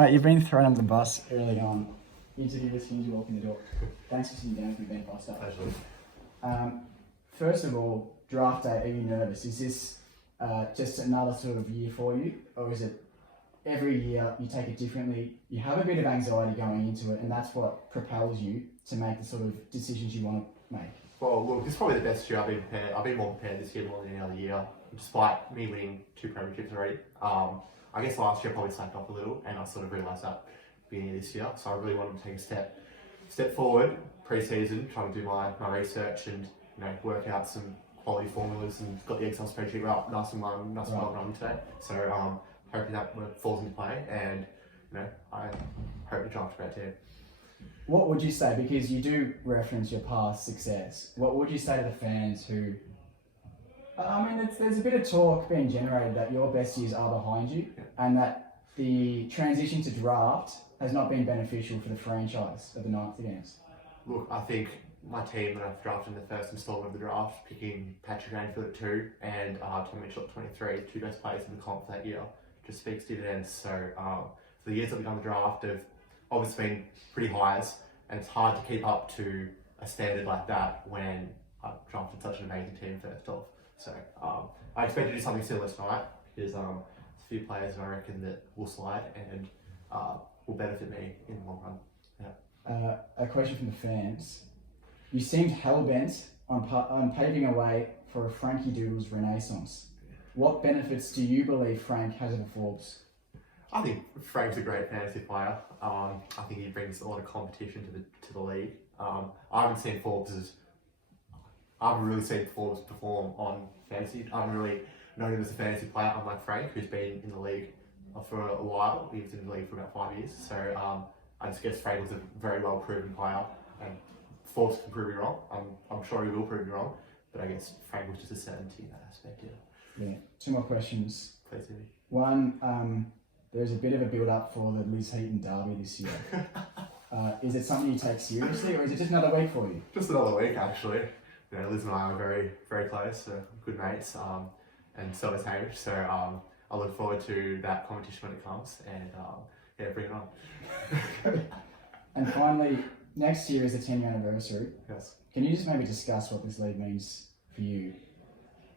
Mate, you've been thrown under the bus early on. Interview as soon as you walk in the door. Thanks for sitting down with me, Ben Foster. First of all, draft day, are you nervous? Is this just another sort of year for you? Or is it every year you take it differently, you have a bit of anxiety going into it, and that's what propels you to make the sort of decisions you want to make? Well, look, this is probably the best year I've been prepared. I've been more prepared this year more than any other year, despite me winning 2 premierships already. I guess last year I probably slacked off a little, and I sort of realised that beginning of this year. So I really wanted to take a step forward pre-season, trying to do my research and work out some quality formulas, and got the Excel spreadsheet nice and well run today. So hoping that falls into play, and I hope to draft a great team. What would you say, because you do reference your past success, what would you say to the fans who, there's a bit of talk being generated that your best years are behind you, and that the transition to draft has not been beneficial for the franchise at the Knights Games? Look, I think my team that I've drafted in the first instalment of the draft, picking Patrick Dangerfield at 2 and Tom Mitchell at 23, 2 best players in the comp that year, just speaks dividends. So for the years that we've done the draft have obviously been pretty highs, and it's hard to keep up to a standard like that when I've drafted such an amazing team first off. So I expect to do something similar tonight, because there's a few players that I reckon that will slide and will benefit me in the long run. Yeah. A question from the fans. You seemed hell-bent on paving a way for a Frankie Doodles renaissance. What benefits do you believe Frank has over Forbes? I think Frank's a great fantasy player. I think he brings a lot of competition to the league. I haven't really seen Forbes perform on fantasy. I haven't really known him as a fantasy player, unlike Frank, who's been in the league for a while. He was in the league for about 5 years. So I just guess Frank was a very well proven player, and Forbes can prove me wrong. I'm sure he will prove me wrong, but I guess Frank was just a certainty in that aspect. Yeah. 2 more questions. Please, Timmy. One, there's a bit of a build-up for the Liz Heaton derby this year. Is it something you take seriously, or is it just another week for you? Just another week, actually. Liz and I are very, very close, good mates, and so is Hamish. So I look forward to that competition when it comes, and bring it on. And finally, next year is the 10-year anniversary. Yes. Can you just maybe discuss what this league means for you,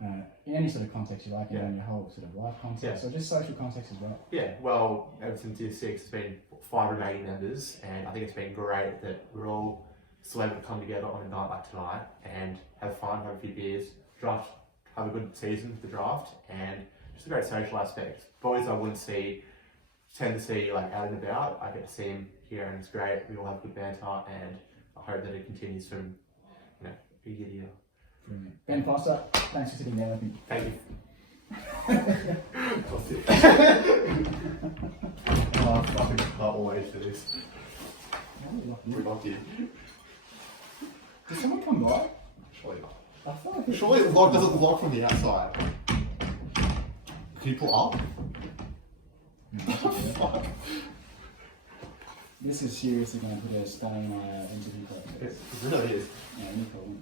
in any sort of context you like, in your whole sort of life context, or just social context as well? Yeah, well, ever since year 6, it's been 5 remaining members, and I think it's been great that we're all still able to come together on a night like tonight and have fun, have a few beers, have a good season with the draft, and just a great social aspect. Boys I wouldn't tend to see out and about. I get to see him here, and it's great. We all have good banter, and I hope that it continues from year to year. Brilliant. Ben Foster, thanks for sitting down with me. Thank you. I fucking can't always do this. We locked in. Did someone come by? Surely not. I thought it Surely it doesn't lock from the outside. Can you pull up? Fuck. This is seriously going to put a spanner in my interview process. It really is. Yeah, no problem.